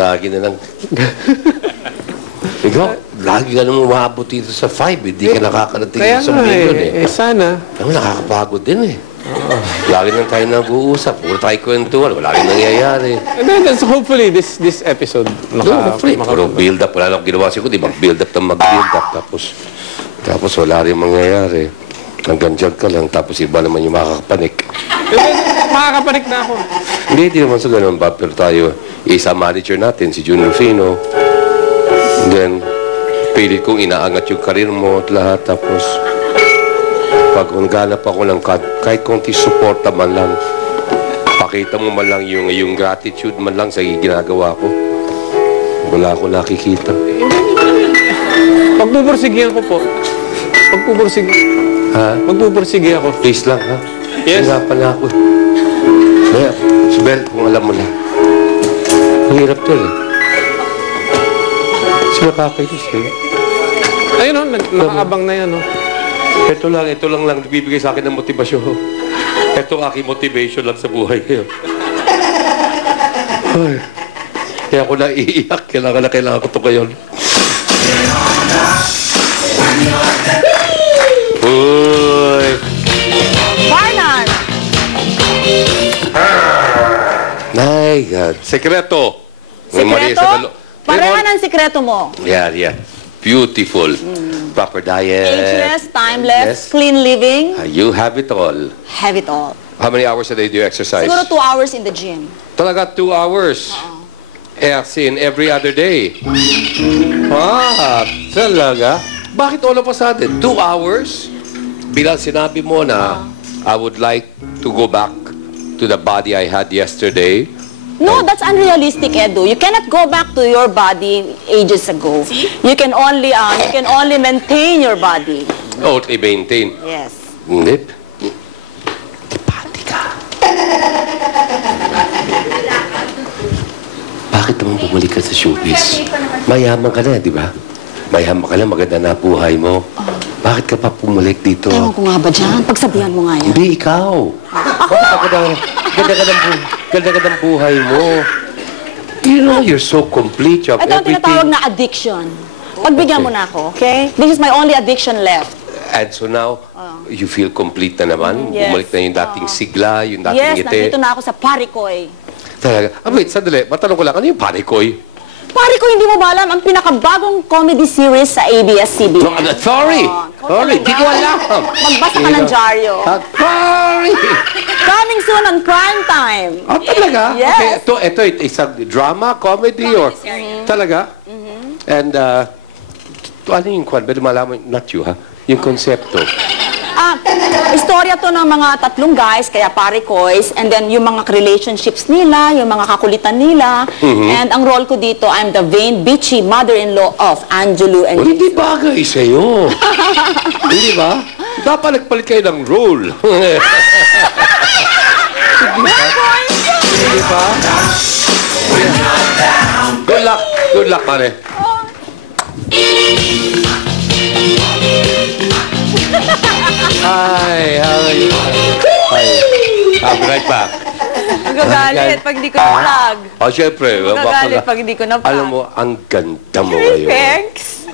Lagi na lang. Ikaw, lagi ka nang umabot dito sa 5. Hindi ka nakakarating sa million eh. Sana. Ako, nakakapagod din eh. Lagi nang tayo nag-uusap. Puro tayo kwentuhan. Wala rin nangyayari. And then, so hopefully, this episode, Puro build up. Wala lang ginawa siya ko. Di mag-build up ng mag-build up. Tapos wala rin mangyayari. Hanggang dyan ka lang. Tapos iba naman yung makakapanik. Makakapanik na ako. Hindi naman sa ganun ba. Pero tayo, isa manager natin, si Junior Fino. And then, pilit kong inaangat yung karir mo at lahat. Tapos, pag naghanap ako ng kahit konti suporta man lang, pakita mo man lang yung gratitude man lang sa ginagawa ko. Wala ako nakikita. Pagpupursigihan ko po. Ha? Magpupursige ako. Please lang, ha? Yes. Hirapan na ako. Kaya, Sibel, kung alam mo lang. Ang hirap to eh. Sino kakainis eh? Ayun o, nakaabang na yan o. Ito lang nagbibigay sa akin ng motibasyon. Ito aking motivation lang sa buhay ngayon. Ay, kaya ako na iiyak. Kailangan ko ito ngayon. Uy! Barnard! My God. Sekreto. Sekreto? Pareha ng sekreto mo. Yeah. Beautiful. Proper diet. Ageless, timeless, clean living. You have it all. Have it all. How many hours a day do you exercise? Siguro 2 hours in the gym. Talaga 2 hours? As in every other day? Talaga? Bakit all of a sudden? 2 hours? Bilang sinabi mo na I would like to go back to the body I had yesterday. No, that's unrealistic, Edu. You cannot go back to your body ages ago. See? You can only maintain your body. Only maintain? Yes. Hindi. Dipati ka. Bakit naman bumalik ka sa showbiz? Mayaman ka na, di ba? Mayaman ka na, maganda na buhay mo. Bakit ka pa pumalik dito? Ewan ko nga ba dyan? Pagsabihan mo nga yan. Hindi, ikaw. Ganda ka ng buhay mo. You know, you're so complete. You have Ito ang everything. tinatawag na addiction. Pagbigyan mo na ako, okay? This is my only addiction left. And so now, you feel complete na naman? Yes. Bumalik na yung dating sigla, yung dating Yes, ngiti. nandito na ako sa Parikoy. Talaga. Wait, sandali. Matanong ko lang, ano yung Parikoy? Parikoy, hindi mo ba alam? Ang pinakabagong comedy series sa ABS-CBN. No, sorry. Sorry, di ko alam. Magbasa ka ng dyaryo. Sorry. Coming soon on Prime Time. Talaga? Yes. Okay, ito isang drama, comedy, or... Talaga? And, ano yung kwan? Pwede malaman, not you, ha? Yung konsepto. Istorya to ng mga 3 guys, kaya Parikoys, and then yung mga relationships nila, yung mga kakulitan nila, and ang role ko dito, I'm the vain, bitchy mother-in-law of Angelou and Well, hindi bagay sa'yo. Hindi ba? Dapat nagpalit kayo ng role. Hindi ba? Good luck. Good luck, pare. Hi, how are you? Hi. I'll be right back. Magagalit pag di ko na-plug. Siyempre. Magagalit pag di ko na-plug. Alam mo, ang ganda mo ngayon. Thanks.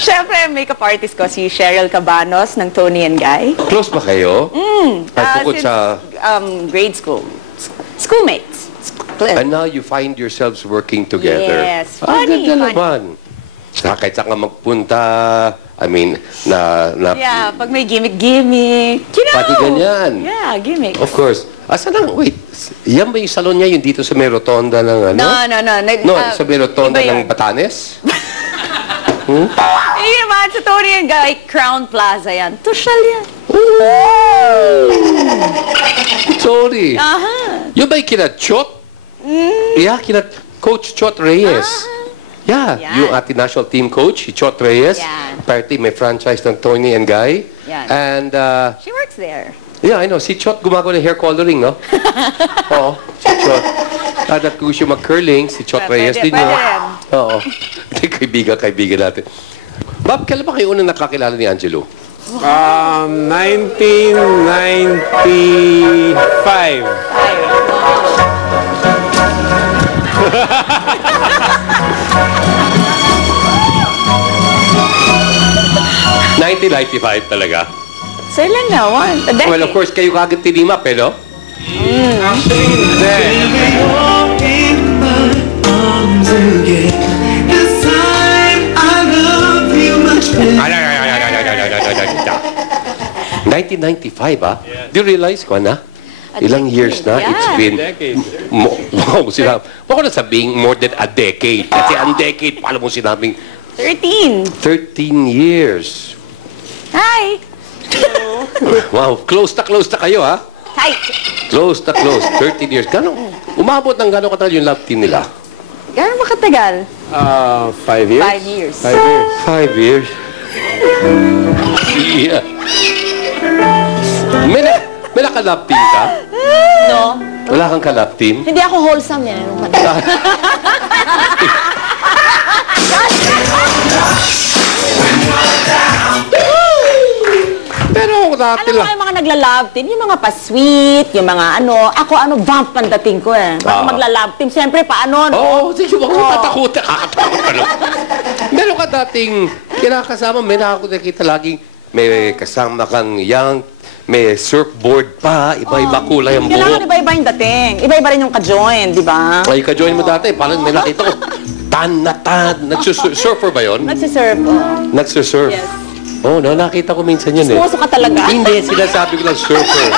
Siyempre, makeup artist ko si Cheryl Cabanos ng Tony and Guy. Close ba kayo? Ay, bukod sa... grade school. Schoolmates. And now you find yourselves working together. Yes. Ang Funny, ganda funny. naman. Kahit saan ka magpunta, I mean, Yeah, pag may gimmick-gimmick. You know. Pati ganyan. Yeah, gimmick. Of course. Asa lang, wait. Yan ba yung salon niya, yung dito sa may rotonda ng ano? No. No, sa may rotonda iba ng yun. Batanes? Eh, naman, sa Tony and Guy, Crown Plaza yan. Tushal yan. Sorry. Aha. Yung ba yung kina Chot? Yeah, kina Coach Chot Reyes. Yeah, Yan. yung ating national team coach, si Chot Reyes. Yan. Apparently, may franchise ng Tony and Guy. Yan. And, She works there. yeah, I know. Si Chot gumagawa ng hair coloring, no? Oo, si Chot. At kung siya mag-curling, si Chot Reyes din yun. Pwede. Oo. Kaibigan natin. Bob, kailan ba kayo unang nakakilala ni Angelo? 1995. 1995 talaga. So ilan na? A decade. Well, of course, kayo kagad tinimap, eh, no? Actually, hindi. Ay, 1995, ah? Do you realize ko, na? Ilang years na? Yeah. It's been... Decade. Wow, sila... Huwag ko na sabing more than a decade. Kasi ang decade, paano mo sinabing 13. 13 years. Hi! Wow, close na kayo, ha? Hi! Close na close. 13 years. Umabot ng gano'ng katagal yung love team nila? Gano'n ba katagal? 5 years? 5 years. 5 years. 5 years. Yeah. May naka-love team ka? No? Wala kang ka-love team? Hindi ako wholesome yan. Pero dati Alam mo lang. yung mga nagla-love team, yung mga pa-sweet, yung mga ako vamp ang dating ko eh. Mga Ah. magla-love team, siyempre paano, no? Oo, sige, huwag mo tatakot. Kakatakot ka lang. Meron ka dating kinakasama, may nakakita laging may kasama kang young, may surfboard pa, iba-iba kulay ang Kailangan buhok. iba-iba yung dating. Iba-iba rin yung ka-join, di ba? Ay, ka-join mo dati, parang may nakita ko. Tan na tan. Nagsusurfer ba yun? Nagsiserve. Nagsusurf. Yes. Oo, no, nakita ko minsan yun eh. Puso ka talaga. Hindi, sinasabi ko lang surfer.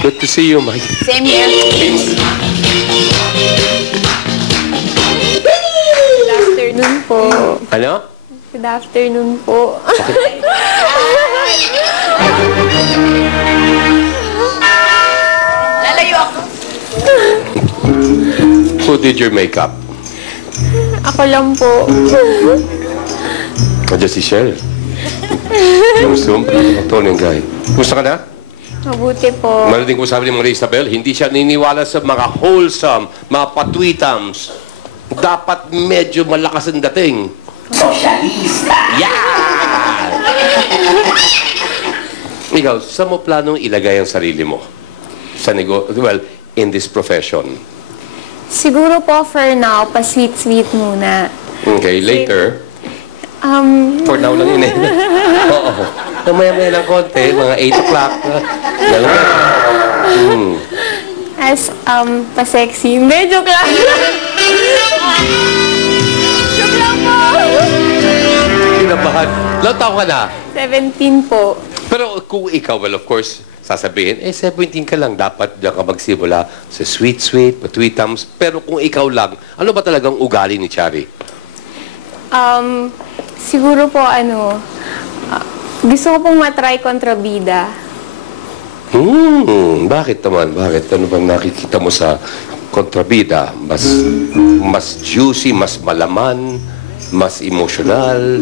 Good to see you, Mike. Same here. Good afternoon po. Ano? Good afternoon po. Lalayo ako. Who did your makeup? Ako lang po. Nandiyan si Shell. Yung Zoom. Tony guy. Gusto ka na? Mabuti po. Marinig ko sabi ni Maria Isabel, hindi siya niniwala sa mga wholesome, mga patwitams. Dapat medyo malakas ang dating. Sosyalista! Yeah! Ikaw, saan mo planong ilagay ang sarili mo? Sa well, in this profession. Siguro po for now, pa-sweet-sweet muna. Okay, later. For now lang yun eh. Oo. Maya-maya ng konti, mga 8 o'clock. Ganun. As, pa-sexy. Hindi, joke lang. Joke lang po. Kinabahan. Ilang taon ka na? 17 po. Pero kung ikaw, well, of course, sasabihin, 17 ka lang, dapat diyan ka magsimula sa sweet-sweet, patwitams. Pero kung ikaw lang, ano ba talagang ugali ni Chari? Siguro po, gusto ko pong matry kontrabida. Bakit naman? Bakit? Ano bang nakikita mo sa kontrabida? Mas juicy, mas malaman, mas emotional?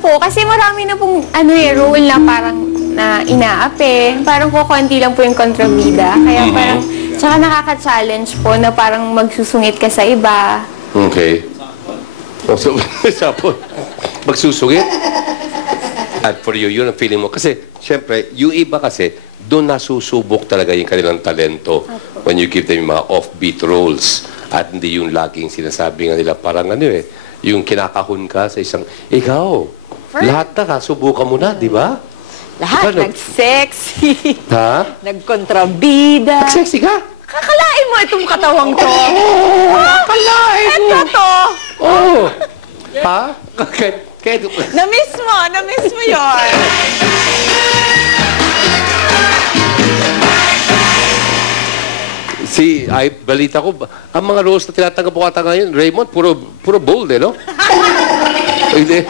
Kasi marami na pong, role na parang na inaapi. Parang kukunti lang po yung kontrabida. Kaya parang, tsaka nakaka-challenge po na parang magsusungit ka sa iba. Okay. So, magsusungit. At for you, yun ang feeling mo. Kasi, syempre, yung iba kasi, doon nasusubok talaga yung kanilang talento when you give them yung mga offbeat roles. At hindi yung laging sinasabi nga nila, parang yung kinakahon ka sa isang, ikaw, lahat na subukan mo na, di ba? Lahat Ano? nag-sexy. Ha? Nagkontrabida. Sexy ka? Kakalain mo itong katawang to. Kakalain mo! Ito to. Oh! Ha? Kaya, Na-miss mo yun. balita ko, ang mga roles na tinatanggap ko ata ngayon, Raymond, puro bold, no? Hindi.